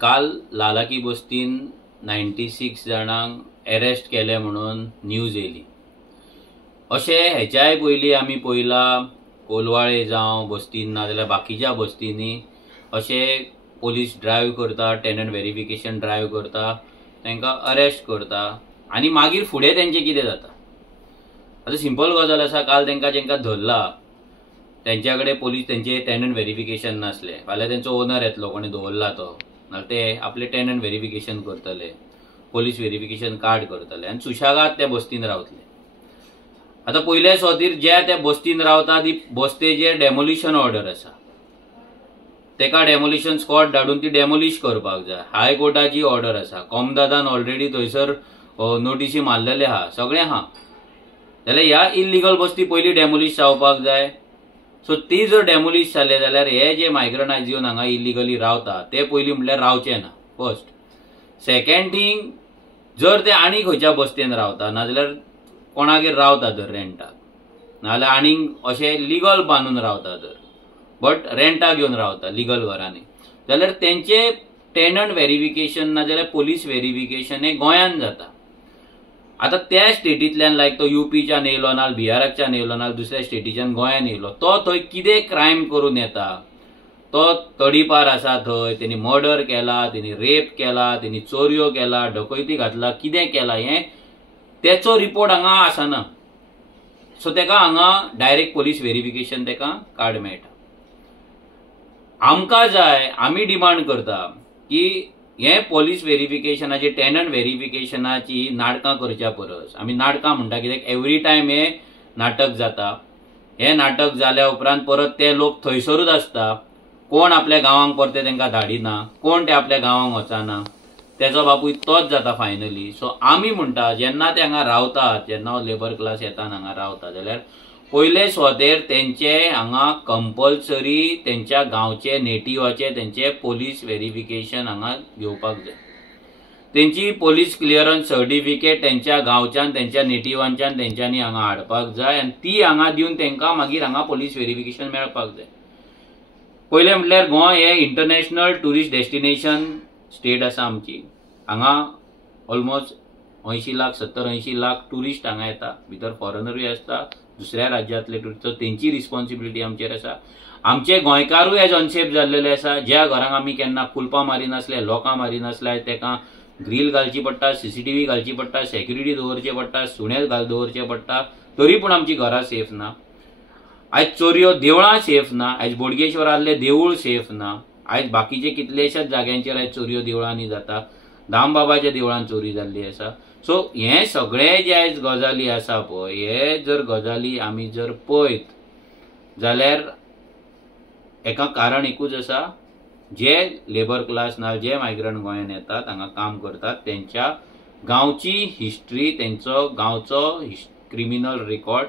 काल लालाकी बस्तीन 96 जाणांक अरेस्ट केले म्हणून न्यूज येयली। अशे हेच्याय पयलीं आमी पळयला कोलवाळे जावं बस्तीन ना जाल्यार बाकीच्या बस्तींनी अशे पोलीस ड्रायव्ह करता, टेनंट व्हेरिफिकेशन ड्रायव्ह करता, तांकां अरेस्ट करता आनी मागीर फुडें तेंचें कितें जाता। आतां सिंपल गजाल आसा, काल जेंकां धरला तेंच्या कडेन पोलीस तेंचे टेनंट व्हेरिफिकेशन नासले, फाल्यां तेंचो ओनर येतलो कोणी दवरला तो, नाल्यार ते आपले टेनंट व्हेरिफिकेशन करतले, पोलीस व्हेरिफिकेशन कार्ड करतले आनी सुशागाद त्या बस्तीन रावतले। आता पयले सुवातेर ज्या त्या बस्तीन रावता ती बस्तेचेर डेमोलिशन ऑर्डर आसा, तेका डेमोलिशन स्क्वॉड धाडून ती डेमोलिश करपाक जाय। हायकोर्टाची ऑर्डर आसा, कॉमदादान ऑलरेडी थंयसर नोटीसी मारलेले आहा, सगळें आहा। जाल्यार ह्या इल्लिगल बस्ती पयली डेमोलिश जावपाक जाय। सो ती जर डेमोलिश जाले जाल्यार हे जे मायग्रंट आयज येवन हांगा इल्लिगली रावता ते पयली म्हणल्यार रावचे ना, फर्स्ट। सेकंड थिंग, जर ते आनी खंयच्या बस्तेन रावता नाजाल्यार कोणागेर रावता तर रेंटाक, नाजाल्यार आनीक अशे लिगल बांदून रावता तर, बट रेंटाक घेवन रावता लिगल घरांनी, जाल्यार तेंचे टेनंट व्हेरिफिकेशन नाजाल्यार पोलीस व्हेरिफिकेशन हे गोंयान जाता। आता त्या स्टेटींतल्यान लायक तो यूपीच्यान येयलो नाल्यार बिहाराच्यान येयलो नाल्यार दुसऱ्या स्टेटीच्यान गोंयान येयलो, तो थंय कितें क्रायम करून येता, तो तडीपार आसा थंय, तेणी मर्डर केला, तेणी रेप केला, तेणी चोरयो केला, डकैती घातला, कितें केला हें तेचो रिपोर्ट हांगा आसना। सो तेका हांगा डायरेक्ट पोलीस व्हेरिफिकेशन तेका कार्ड मेळटा। आमकां जाय, आमी डिमांड करता की हे पोलीस व्हेरिफिकेशनाची टेनंट व्हेरिफिकेशनाची नाटकां करच्या परस आमी नाटकां म्हणटा, कित्याक एवरी टायम हे नाटक जाता। हे नाटक जाल्या उपरांत परत ते लोक थंयसरूच आसता, कोण आपल्या गांवांक परते तांकां धाडिना, कोण ते आपल्या गांवांक वचना, तेचो बापूय तोच जाता फायनली। सो आमी म्हणटा जेन्ना ते हांगा रावतात, जेन्ना हो लेबर क्लास येता हांगा रावता, जाल्यार पयले सुवातेर तेंचे हांगा कंपल्सरी तेंच्या गांवचे नेटिवाचे तेंचे पोलीस व्हेरिफिकेशन हांगा घेवपाक जाय। तेंची पोलीस क्लियरन्स सर्टिफिकेट तेंच्या गांवच्यान तेंच्या नेटिवांच्यान तेंच्यांनी हांगा हाडपाक जाय आनी ती हांगा दिवन तेंकां मागीर हांगा पोलीस व्हेरिफिकेशन मेळपाक जाय। पयले म्हटल्यार गोंय हे इंटरनॅशनल ट्युरिस्ट डेस्टिनेशन स्टेट आसा आमची, हांगा ऑलमोस्ट 80 लाख 70-80 लाख टुरिस्ट हांगा येता, भितर फॉरेनरूय आसता, दुसऱ्या राज्यांतले टुरिस्ट, तेंची रिस्पॉन्सिबिलिटी आमचेर आसा। आमचे गोंयकारूय एज अनसेफ जाल्लेले आसा, ज्या घरांक आमी केन्ना कुलपां मारिनासले, लोकां मारिनासले, तेका ग्रील घालची पडटा, CCTV घालची पडटा, सेक्युरिटी दवरचे पडटा, सुणे दवरचे पडटा, तरी पूण आमची घरां सेफ ना। आयज चोरयो देवळां सेफ ना, आयज बोडगेश्वर आहले देवूळ सेफ ना, आयज बाकीचे कितलेशेच जाग्यांचेर आयज चोरयो देवळांनी जाता, दामबाबाच्या देवळान चोरी जाल्ली आसा। सो हे सगळे जे आयज गजाली आसा पळय, हे जर गजाली आमी जर पळयत जाल्यार हेका कारण एकूच आसा, जे लेबर क्लास ना जे मायग्रंट गोंयान येतात हांगा काम करतात तेंच्या गांवची हिस्ट्री, तेंचो गांवचो क्रिमिनल रेकॉर्ड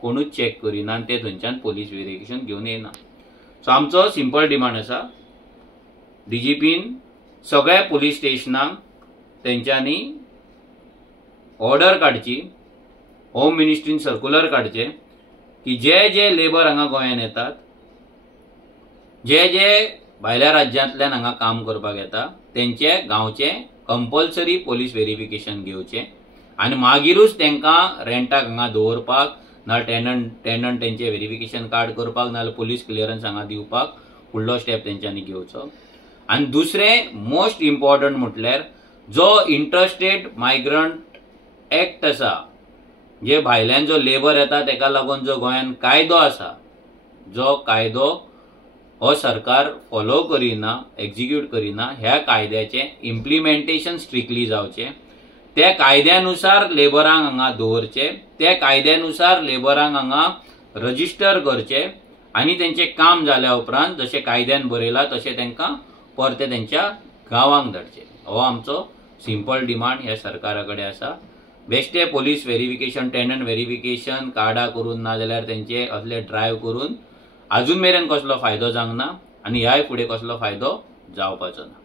कोणूच चेक करिना आनी ते थंयच्यान पोलीस व्हेरिफिकेशन घेवन येना। सो आमचो सिंपल डिमांड आसा, DGPन सगळ्या पोलीस स्टेशनांक तेंच्यांनी ऑर्डर काडची, होम मिनिस्ट्रीन सर्क्युलर काडचे की जे जे लेबर हांगा गोंयान येतात, जे जे भायल्या राज्यांतल्यान हांगा काम करपाक येता, तेंचे गांवचे कंपल्सरी पोलीस व्हेरिफिकेशन घेवचे आनी मागीरूच तेंकां रेंटाक हांगा दवरपाक नाल्यार टेनंट तेंचे व्हेरिफिकेशन कार्ड करपाक नाल्यार पोलीस क्लियरन्स हांगा दिवपाक फुडलो स्टेप तेंच्यांनी घेवचो। आनी दुसरें मोस्ट इम्पॉर्टंट म्हटल्यार जो इंटरस्टेट मायग्रंट एक्ट आसा, जे भायल्यान जो लेबर येता तेका लागून जो गोंयान कायदो आसा, जो कायदो हो सरकार फॉलो करिना, एक्झिक्यूट करिना, ह्या कायद्याचे इम्प्लिमेंटेशन स्ट्रिक्टली जावचे, त्या कायद्यानुसार लेबरांक हांगा दवरचे, त्या कायद्यानुसार लेबरांक हांगा रजिस्टर करचे आनी तेंचे काम जाल्या उपरांत जशें कायद्यान बरयला तशें तेंकां परते तेंच्या गांवांक धाडचे। हो आमचो सिंपल डिमांड ह्या सरकारा कडेन आसा। बेश्टे पोलीस व्हेरिफिकेशन, टेनंट व्हेरिफिकेशन कार्डा करून ना जाल्यार तेंचे असले ड्रायव्ह करून अजून मेरेन कसलो फायदो जावंक ना आनी ह्याय फुडें कसलो फायदो जावपाचो ना।